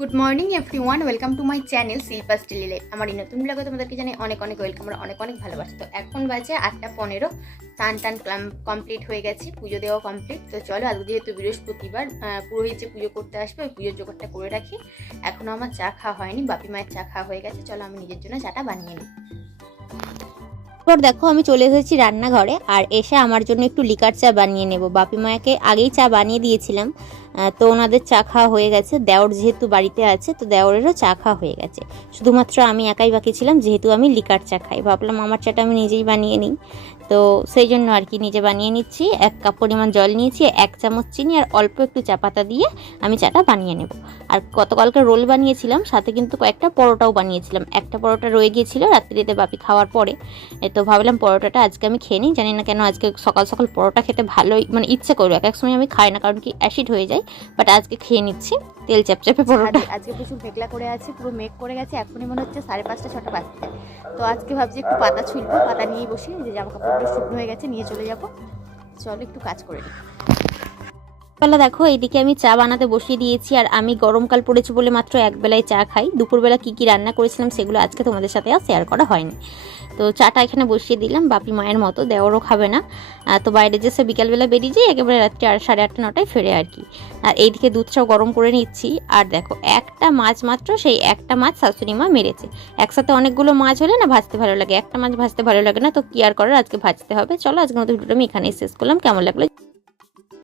Good morning everyone welcome to my channel Shilpa স্টিলি life আমার এই নতুন ব্লগে তোমাদেরকে জানাই অনেক অনেক ওয়েলকাম আর অনেক অনেক ভালোবাসা। তো এখন বাজে আটটা পনেরো। স্নান টান কমপ্লিট হয়ে গেছে, পুজো দেওয়া কমপ্লিট তো চলো, আজকে যেহেতু বৃহস্পতিবার পুরোহিত যে পুজো করতে আসবে, ওই পুজোর জোগাড়টা করে রাখি। এখনও আমার চা খাওয়া হয়নি, বাপি মায়ের চা খাওয়া হয়ে গেছে। চলো, আমি নিজের জন্য চাটা বানিয়ে নিই। তারপর দেখো, আমি চলে এসেছি রান্নাঘরে, আর এসে আমার জন্য একটু লিকার চা বানিয়ে নেব। বাপি মায়াকে আগেই চা বানিয়ে দিয়েছিলাম। তো ওনাদের চা খাওয়া হয়ে গেছে। দেওর যেহেতু বাড়িতে আছে, তো দেওরেরও চা খাওয়া হয়ে গেছে। শুধুমাত্র আমি একাই বাকি ছিলাম, যেহেতু আমি লিকার চা খাই। ভাবলাম আমার চাটা আমি নিজেই বানিয়ে নিই। তো সেই জন্য আর কি নিজে বানিয়ে নিচ্ছি। এক কাপ পরিমাণ জল নিয়েছি, এক চামচ চিনি আর অল্প একটু চা পাতা দিয়ে আমি চাটা বানিয়ে নেব। আর গতকালকে রোল বানিয়েছিলাম, সাথে কিন্তু কয়েকটা পরোটাও বানিয়েছিলাম। একটা পরোটা রয়ে গিয়েছিল রাত্রিতে বাপি খাওয়ার পরে। তো ভাবলাম পরোটাটা আজকে আমি খেয়ে নিই। জানি না কেন আজকে সকাল সকাল পরোটা খেতে ভালোই মানে ইচ্ছে করবে। এক এক সময় আমি খাই না, কারণ কি অ্যাসিড হয়ে যায়। বাট আজকে খেয়ে নিচ্ছি। তেল চ্যাপচ্যাপে পরোটা। আজকে- প্রচুর মেঘলা করে আছে পুরো মেঘ করে গেছে এখনই মনে হচ্ছে সাড়ে পাঁচটা ছটা বাজছে। তো আজকে ভাবছি একটু পাতা ছুলবো পাতা নিয়ে বসি যে জামা কাপড়গুলো শুকনো হয়ে গেছে নিয়ে চলে যাব। চলো একটু কাজ করে নিই বেলা দেখো এইদিকে আমি চা বানাতে বসিয়ে দিয়েছি আর আমি গরমকাল পড়েছে বলে মাত্র এক বেলায় চা খাই। দুপুরবেলা কি কি রান্না করেছিলাম সেগুলো আজকে তোমাদের সাথে আর শেয়ার করা হয়নি। তো চাটা এখানে বসিয়ে দিলাম। বাপি মায়ের মতো দেওয়ারও খাবে না। তো বাইরে যেসে বিকালবেলা বেরিয়ে যাই একেবারে রাত্রি আর সাড়ে আটটা, নটায় ফেরে আর কি। আর এইদিকে দুধটাও গরম করে নিচ্ছি। আর দেখো, একটা মাছ মাত্র, সেই একটা মাছ শাশুড়ি মা মেরেছে। একসাথে অনেকগুলো মাছ হলে না ভাজতে ভালো লাগে। একটা মাছ ভাজতে ভালো লাগে না, তো কি আর করার? আজকে ভাজতে হবে। চলো আজকে মতো ভিডিওটা আমি এখানেই শেষ করলাম। কেমন লাগল